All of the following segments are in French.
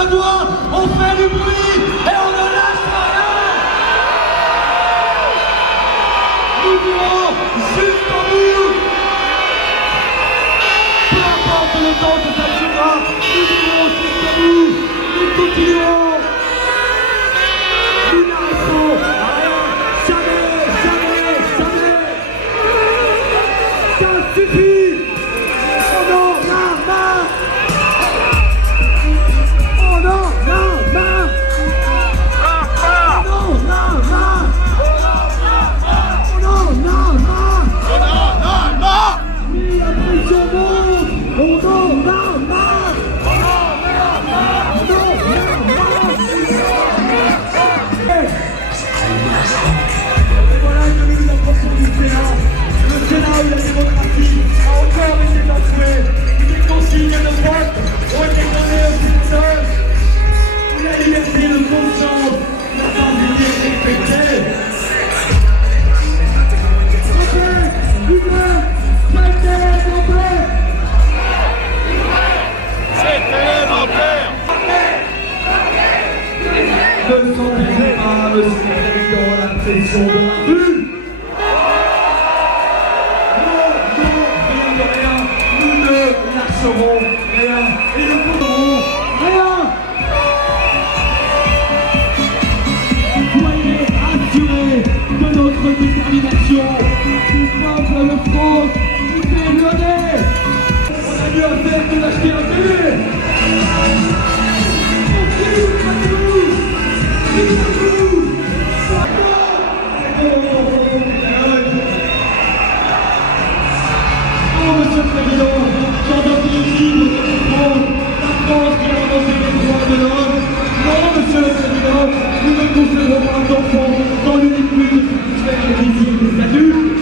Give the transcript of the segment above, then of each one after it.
la voix, on fait du bruit et on ne lâche rien. Nous irons jusqu'au bout. Peu importe le temps que ça durera, nous irons jusqu'au bout. Nous continuerons. Nous n'arrêterons rien. Jamais, jamais, jamais. Ça suffit. On en a marre. On en a marre. On en a marre. On en a marre. Oui, la pression monte. On en a marre. Et voilà que nous nous approchons du Sénat. Le Sénat où la démocratie a encore été bafouée, où des consignes de vote ont été données aux citoyens, où la liberté de conscience n'a pas été respectée. Ne sentez pas, monsieur le Président, la pression de la rue. Nous ne lâcherons rien et nous ne ferons rien. Soyez assurés de notre détermination. Le peuple de France nous est lyonnais. On a dû faire de l'acheter un télé. Monsieur le Président, dans un pays libre de France, la France qui a avancé les droits de l'homme. Non, Monsieur le Président, nous ne concéderons pas d'enfants dans l'unique but de satisfaire les désirs des adultes.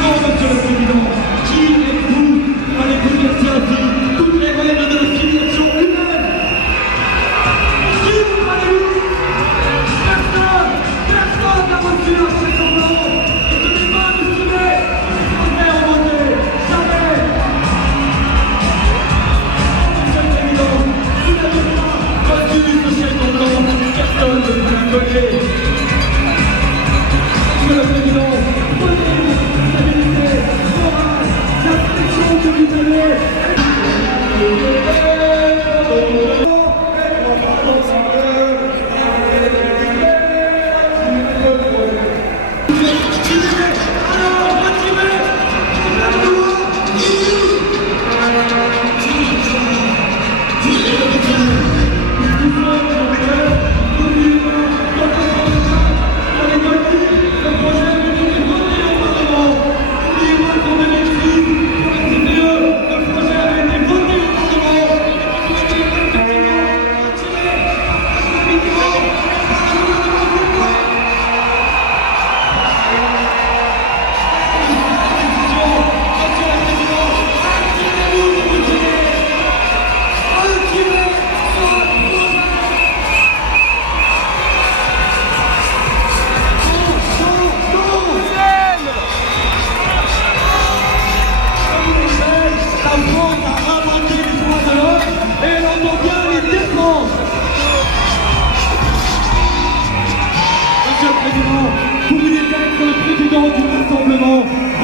Non, Monsieur le Président, qui êtes-vous à l'écouter ainsi toutes les règles de la civilisation humaine? Qui vous parlez-vous? Personne n'a reçu la vraisemblance. Et ce n'est pas de soumet. Personne ne vous l'a donné. Monsieur le Président, prenez vos responsabilités morales, la pression que vous avez.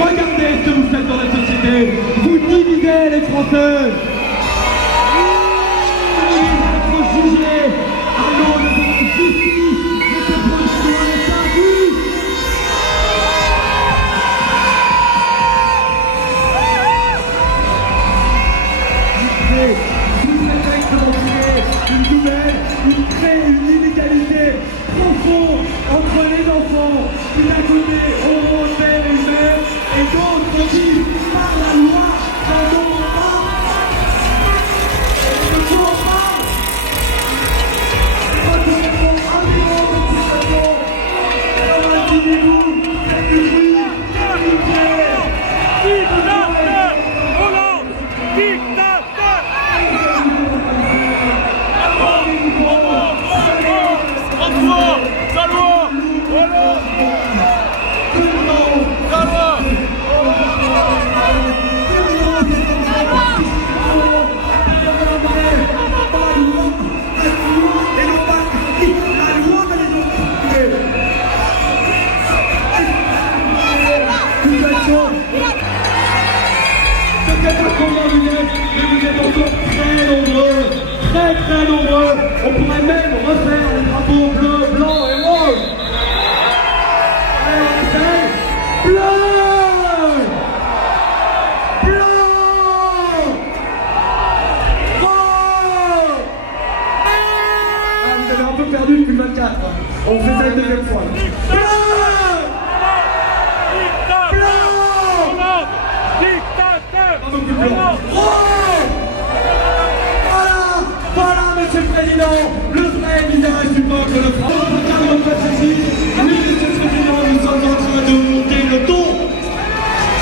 Regardez ce que vous faites dans la société. Vous divisez les Français. Vous êtes jugés à l'aune de votre justice. Votre position est injuste. Vous êtes expérimenter une nouvelle, une inégalité profonde entre les enfants qui d'un côté auront un père et une mère et d'autres qui, par la loi, n'en auront pas. Et ne pourront pas. Retirez-vous un million de situations. Alors indignez-vous, faites du bruit, dictateur, Hollande, dictateur. François, Salon, Hollande. très très nombreux. On pourrait même refaire les drapeaux bleu, blanc et rouge. Allez, on essaye. Bleu, blanc, rouge. Ah, vous avez un peu perdu depuis le 24. On fait ça une deuxième fois. Bleu, blanc, rouge. Voilà, monsieur le président, le vrai visage du peuple de France. Oui, monsieur le président, nous sommes en train de monter le ton.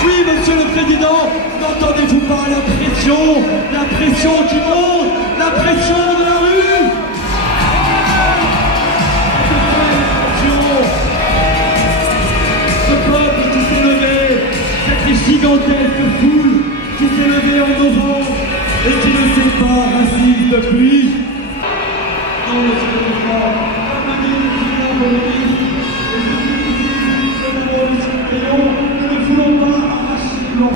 Oui, monsieur le président, n'entendez-vous pas la pression qui monte, la pression de la rue. Ce peuple qui s'est levé, cette gigantesque foule qui s'est levée en novembre et qui ne s'est pas assise depuis. Non, monsieur le président, comme l'a dit le président Volodymyr, et je dis ici, devant monsieur le président, nous ne voulons pas arracher le blanc.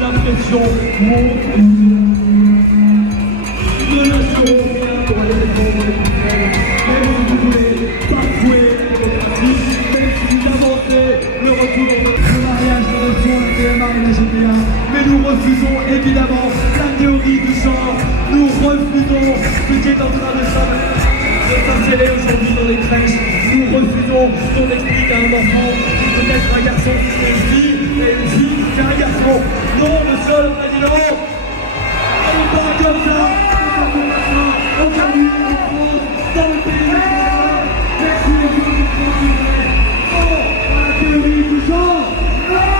La pression monte. De nation européenne pour aller défendre les Français. Même si vous voulez bafouer la démocratie, même si vous avancez le retour le mariage de retour, le PMA et la GPA, mais nous refusons évidemment la théorie du genre. Nous refusons ce qui est en train de s'installer aujourd'hui dans les crèches. Nous refusons qu'on explique à un enfant qu'il peut être un garçon qui est une fille et une fille qui est un garçon. Non, monsieur le président, on parle comme ça, aujourd'hui en France, dans le pays de France. Merci les gens qui sont livrés. Non à la théorie du genre. Non.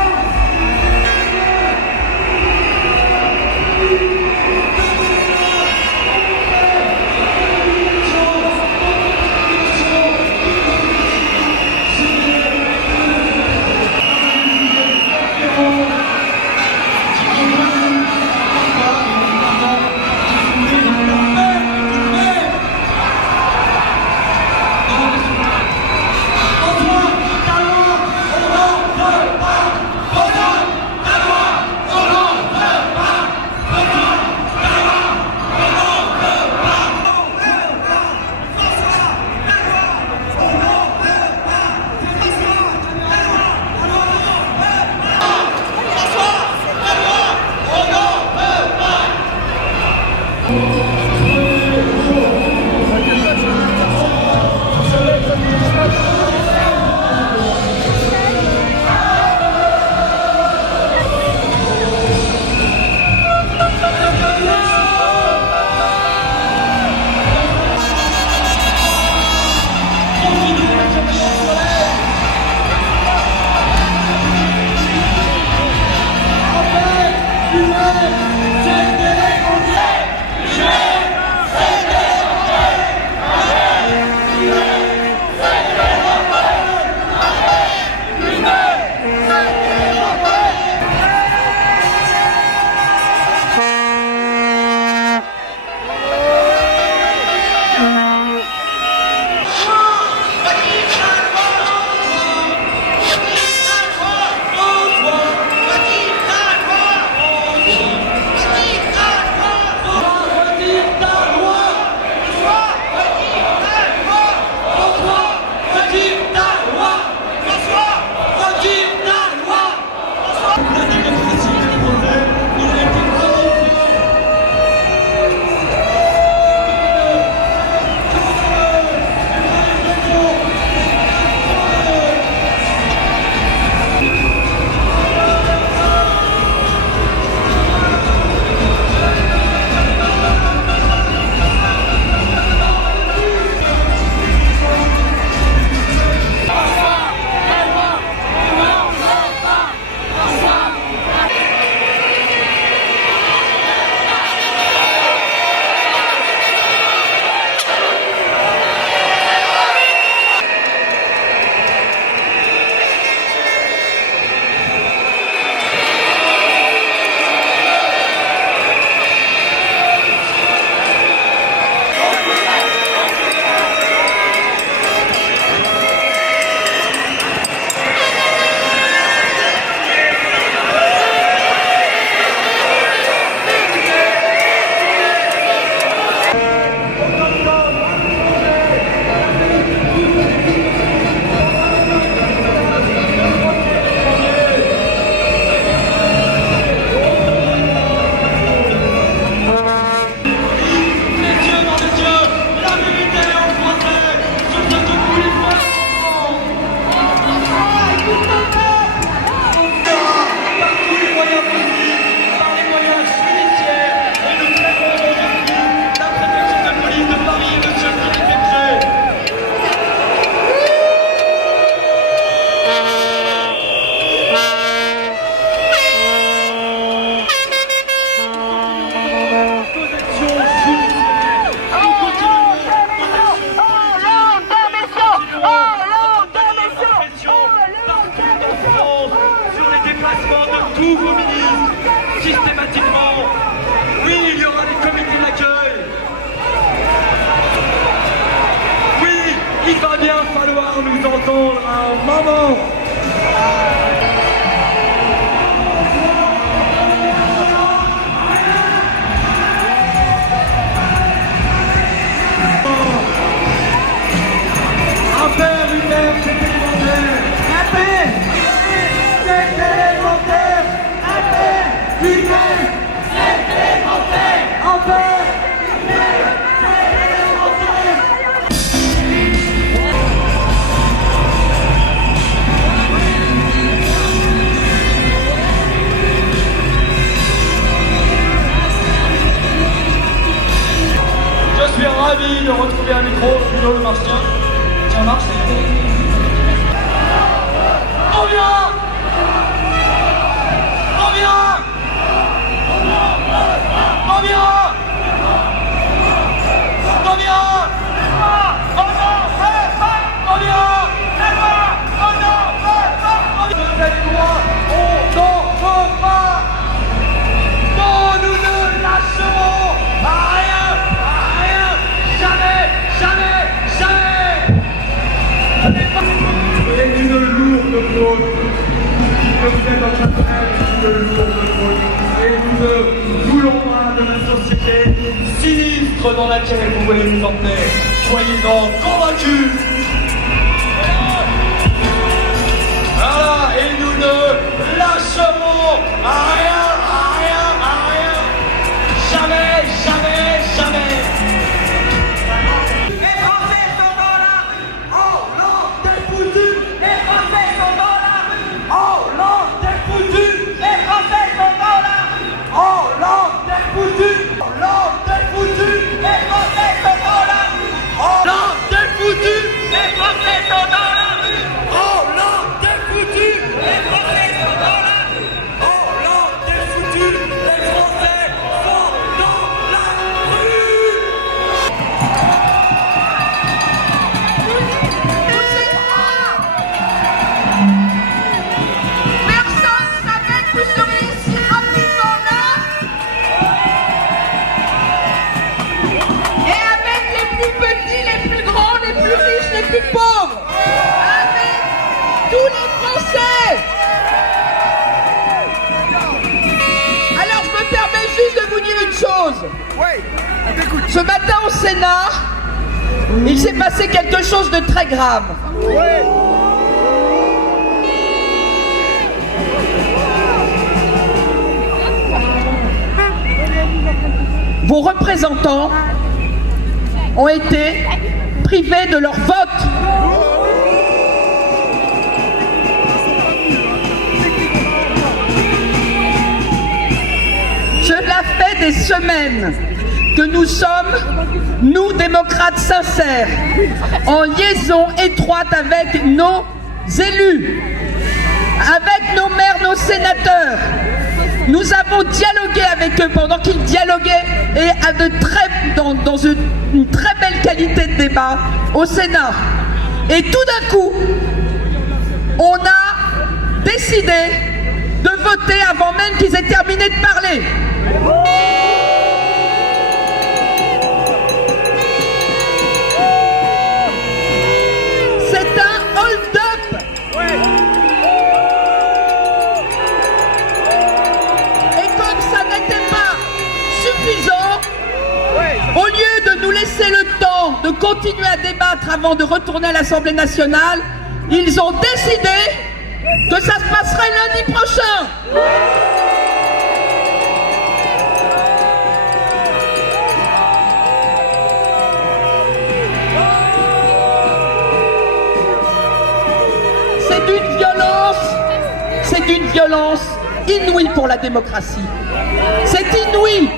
attendre un moment. Un père, une mère, c'est élémentaire. Un père, c'est élémentaire. Un père, une mère, c'est élémentaire. Un père, une mère, c'est élémentaire. Je suis ravi de retrouver un micro, Bruno le Martien. Tiens, Marc, c'est... On vient! On vient! On vient! On vient! On vient! Vous êtes loin, on n'en veut pas! Non, nous ne lâcherons rien! Jamais, jamais, jamais! C'est une lourde faute. Que vous êtes en train de faire est une lourde faute. Et nous ne voulons pas de la société sinistre dans laquelle vous voulez nous emmener. Soyez-en convaincus. Voilà, et nous ne lâcherons rien, rien, rien. Jamais, jamais, jamais. Pauvres, avec tous les Français. Alors je me permets juste de vous dire une chose. Ce matin au Sénat, il s'est passé quelque chose de très grave. Vos représentants ont été privés de leur vote. Cela fait des semaines que nous sommes, nous démocrates sincères, en liaison étroite avec nos élus, avec nos maires, nos sénateurs. Nous avons dialogué avec eux pendant qu'ils dialoguaient et dans une très belle qualité de débat au Sénat. Et tout d'un coup, on a décidé de voter avant même qu'ils aient terminé de parler. C'est un hold-up. Et comme ça n'était pas suffisant, au lieu de nous laisser le temps de continuer à débattre avant de retourner à l'Assemblée nationale, ils ont décidé que ça se passerait lundi prochain. C'est d'une violence inouïe pour la démocratie. C'est inouï,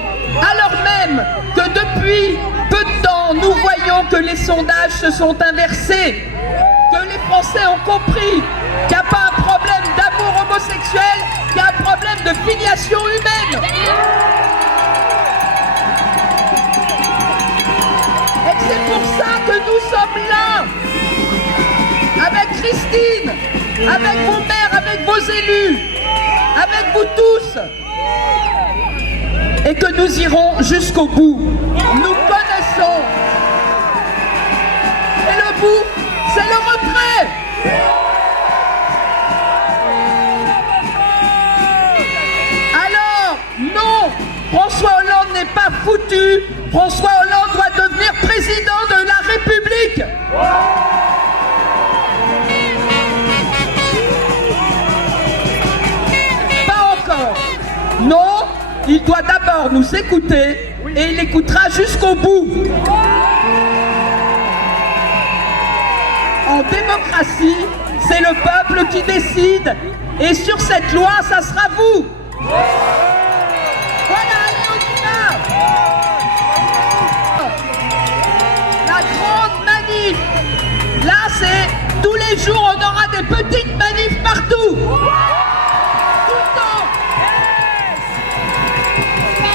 alors même que depuis peu de temps, nous voyons que les sondages se sont inversés, que les Français ont compris qu'il n'y a pas un problème d'amour homosexuel, qu'il y a un problème de filiation humaine. Et c'est pour ça que nous sommes là, avec Christine, avec vos maires, avec vos élus, avec vous tous, et que nous irons jusqu'au bout. Nous connaissons. Et le bout, c'est le retrait. foutu. François Hollande doit devenir président de la République. Pas encore. Non, il doit d'abord nous écouter et il écoutera jusqu'au bout. En démocratie, c'est le peuple qui décide. Et sur cette loi, ça sera vous. Voilà, allez, on y va. La grande manif. Là, c'est tous les jours, on aura des petites manifs partout. Tout le temps.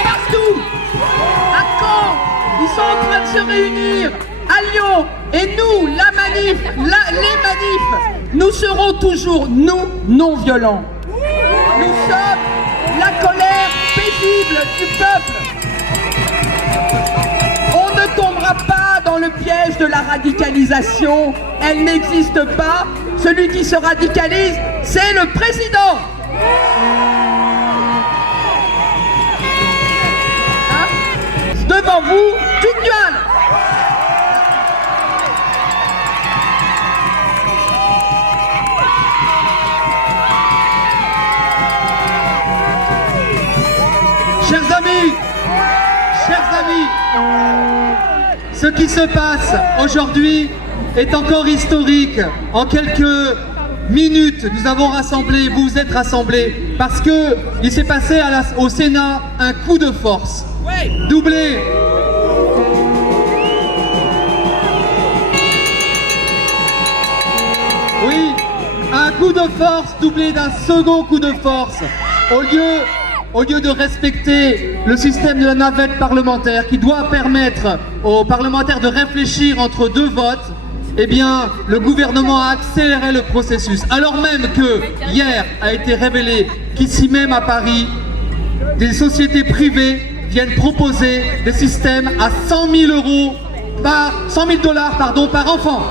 Partout. À Caen, ils sont en train de se réunir. À Lyon. Et nous, la manif, les manifs, nous serons toujours, nous, non violents. Nous sommes la colère paisible du peuple. On ne tombera pas dans le piège de la radicalisation. Elle n'existe pas. Celui qui se radicalise, c'est le président. Hein? Devant vous, Tundual. Chers amis, ce qui se passe aujourd'hui est encore historique. En quelques minutes, nous avons rassemblé, vous vous êtes rassemblés, parce que il s'est passé au Sénat un coup de force, doublé. Oui, un coup de force doublé d'un second coup de force. Au lieu de respecter le système de la navette parlementaire qui doit permettre aux parlementaires de réfléchir entre deux votes, eh bien, le gouvernement a accéléré le processus. Alors même que, hier, a été révélé qu'ici même à Paris, des sociétés privées viennent proposer des systèmes à 100 000 $ par enfant.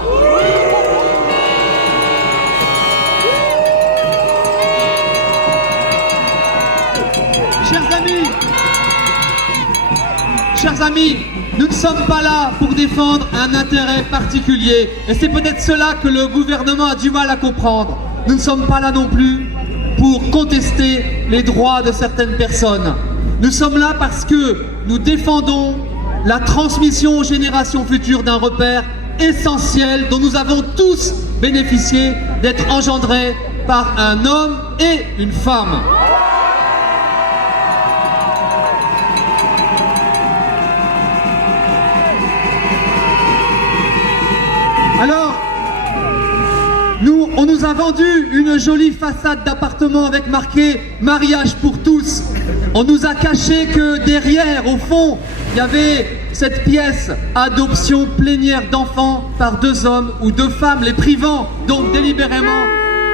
Chers amis, nous ne sommes pas là pour défendre un intérêt particulier. Et c'est peut-être cela que le gouvernement a du mal à comprendre. Nous ne sommes pas là non plus pour contester les droits de certaines personnes. Nous sommes là parce que nous défendons la transmission aux générations futures d'un repère essentiel dont nous avons tous bénéficié d'être engendrés par un homme et une femme. Alors, on nous a vendu une jolie façade d'appartement avec marqué « Mariage pour tous ». On nous a caché que derrière, au fond, il y avait cette pièce « Adoption plénière d'enfants par 2 hommes ou 2 femmes », les privant donc délibérément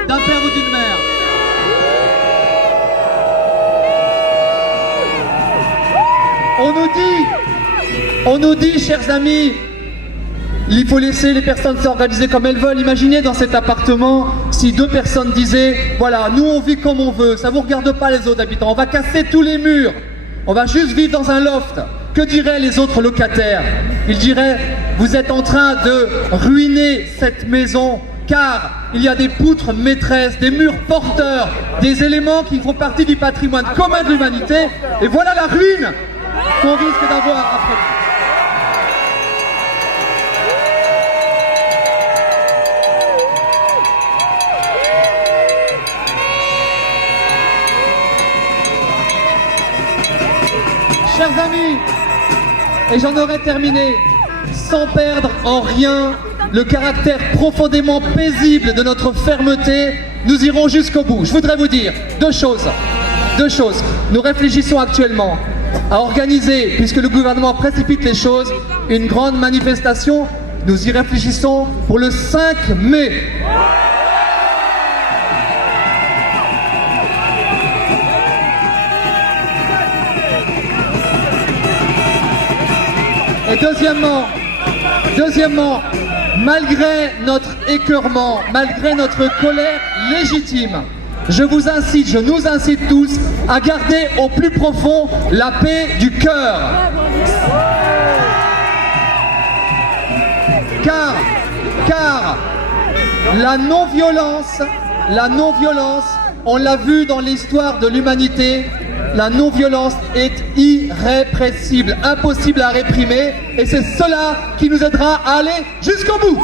d'un père ou d'une mère. On nous dit, chers amis, il faut laisser les personnes s'organiser comme elles veulent. Imaginez dans cet appartement, si 2 personnes disaient « Voilà, nous on vit comme on veut, ça ne vous regarde pas les autres habitants, on va casser tous les murs, on va juste vivre dans un loft ». Que diraient les autres locataires? Ils diraient « Vous êtes en train de ruiner cette maison car il y a des poutres maîtresses, des murs porteurs, des éléments qui font partie du patrimoine commun de l'humanité et voilà la ruine qu'on risque d'avoir après vous. » Chers amis, et j'en aurais terminé, sans perdre en rien le caractère profondément paisible de notre fermeté, nous irons jusqu'au bout. Je voudrais vous dire deux choses. Nous réfléchissons actuellement à organiser, puisque le gouvernement précipite les choses, une grande manifestation. Nous y réfléchissons pour le 5 mai. Et deuxièmement, malgré notre écœurement, malgré notre colère légitime, je nous incite tous à garder au plus profond la paix du cœur. Car la non-violence, on l'a vu dans l'histoire de l'humanité, la non-violence est irrépressible, impossible à réprimer, et c'est cela qui nous aidera à aller jusqu'au bout.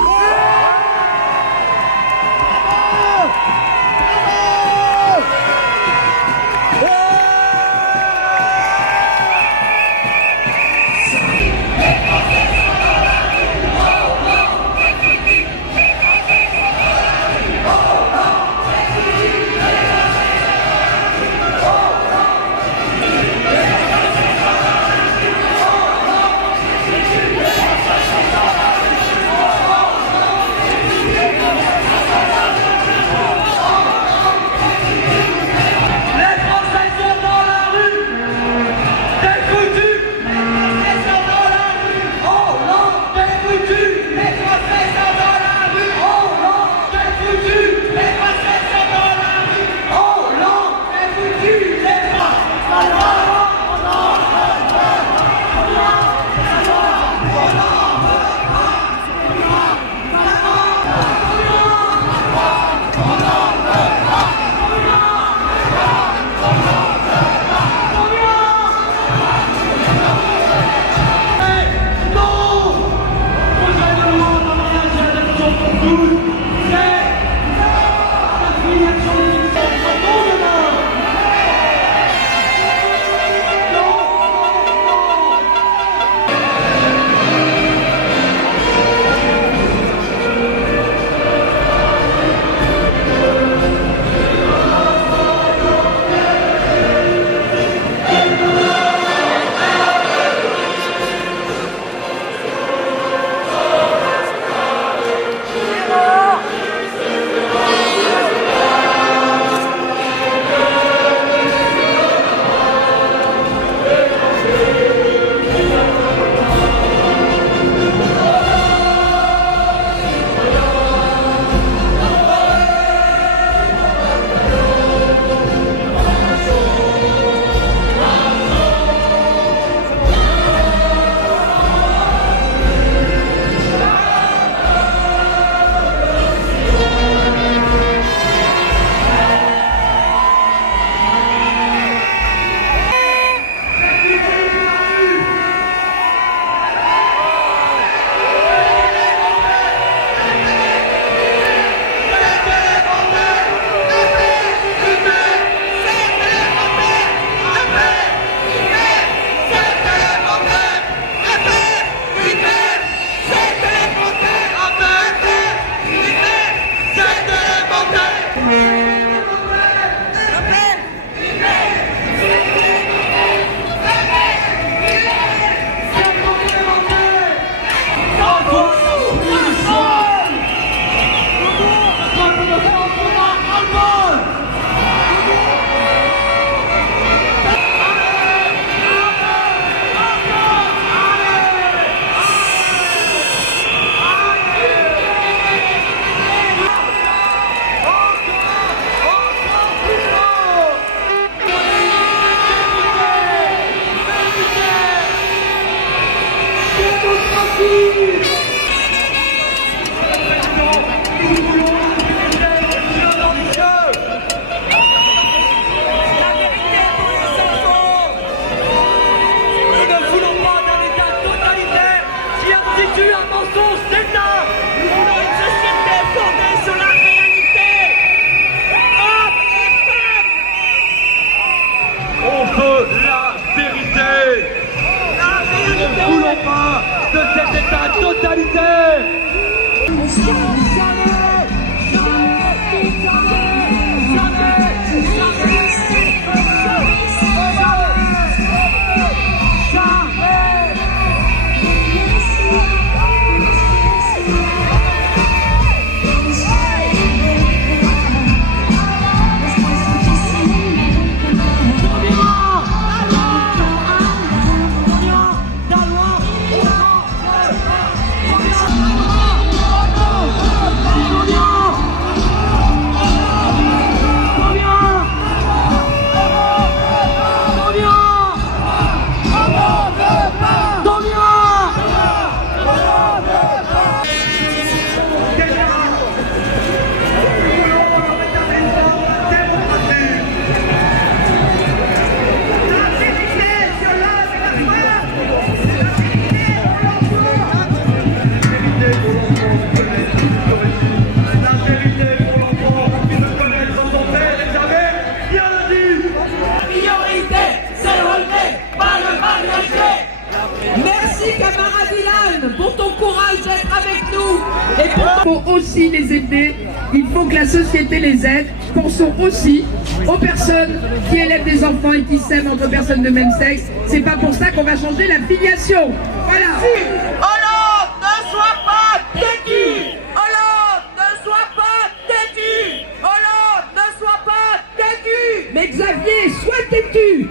Et il faut aussi les aider, il faut que la société les aide. Pensons aussi aux personnes qui élèvent des enfants et qui s'aiment entre personnes de même sexe. C'est pas pour ça qu'on va changer la filiation. Voilà. Hollande, ne sois pas têtu! Hollande, ne sois pas têtu! Hollande, ne sois pas têtu! Mais Xavier, sois têtu.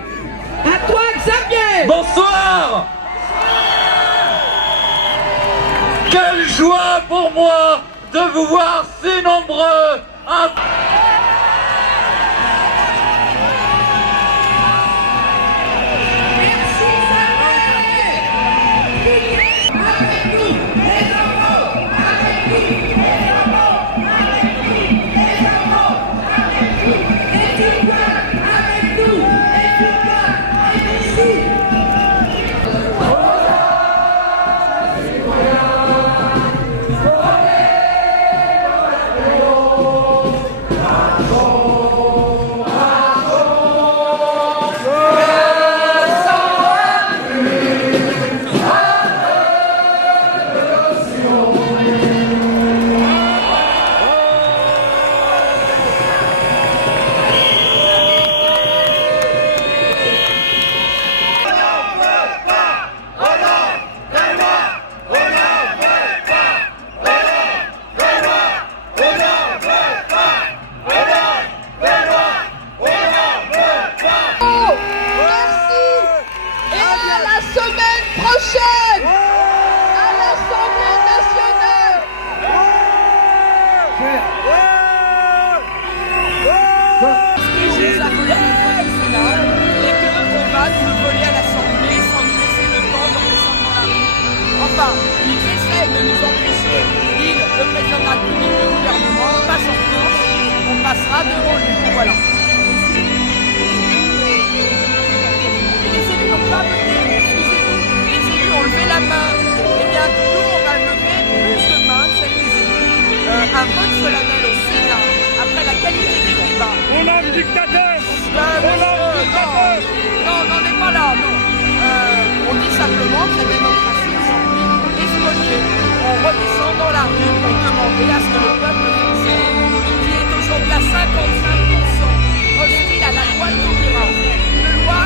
À toi, Xavier. Bonsoir. Quelle joie pour moi de vous voir si nombreux. Enfin, ils essaient de nous empêcher, le président de la République, le gouvernement, on passe en force, on passera devant lui. Voilà. Et les élus n'ont pas voté, excusez-nous, les élus ont levé la main. Eh bien, nous, on va lever plus de mains cette année. Un vote solennel au Sénat, après la qualité des débats. On a le dictateur. Non, on n'en est pas là, non. On dit simplement que la démocratie aujourd'hui est spoliée. On redescend dans la rue pour demander à ce que le peuple français, qui est aujourd'hui à 55% hostile à la loi de Taubira, une loi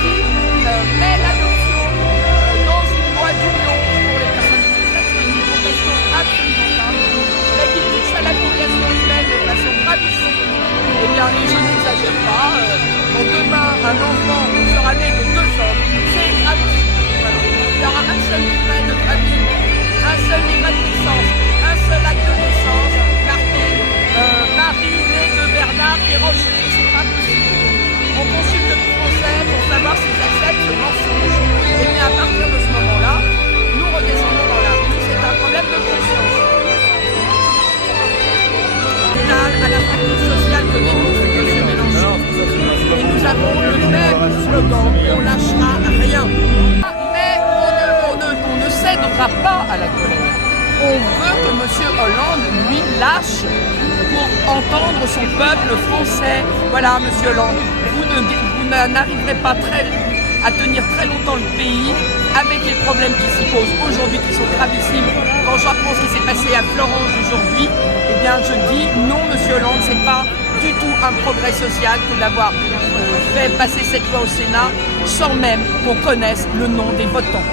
qui met l'adoption dans une loi d'union pour les personnes françaises que nous contestons absolument pas, mais qui touche à la filiation humaine de façon gravissime. Eh bien, et je n'exagère pas, quand demain un enfant sera né de 2 hommes, c'est gravissime. Voilà. Il y aura un seul livret de famille, un seul livret de naissance, un seul acte de naissance, marqué Marie, née de Bernard et Roger, c'est pas possible. On consulte les Français pour savoir s'ils acceptent ce mensonge. Et bien à partir de ce moment-là, nous redescendons dans la rue, c'est un problème de conscience. À la fracture sociale que dénonce M. Mélenchon. Et nous avons le même slogan, on lâchera rien. Mais on ne cédera pas à la colère. On veut que M. Hollande, lui, lâche pour entendre son peuple français. Voilà, M. Hollande, vous n'arriverez pas à tenir très longtemps le pays avec les problèmes qui s'y posent aujourd'hui, qui sont gravissimes. Quand j'apprends ce qui s'est passé à Florence aujourd'hui, eh bien je dis non, M. Hollande, c'est pas du tout un progrès social que d'avoir fait passer cette loi au Sénat sans même qu'on connaisse le nom des votants.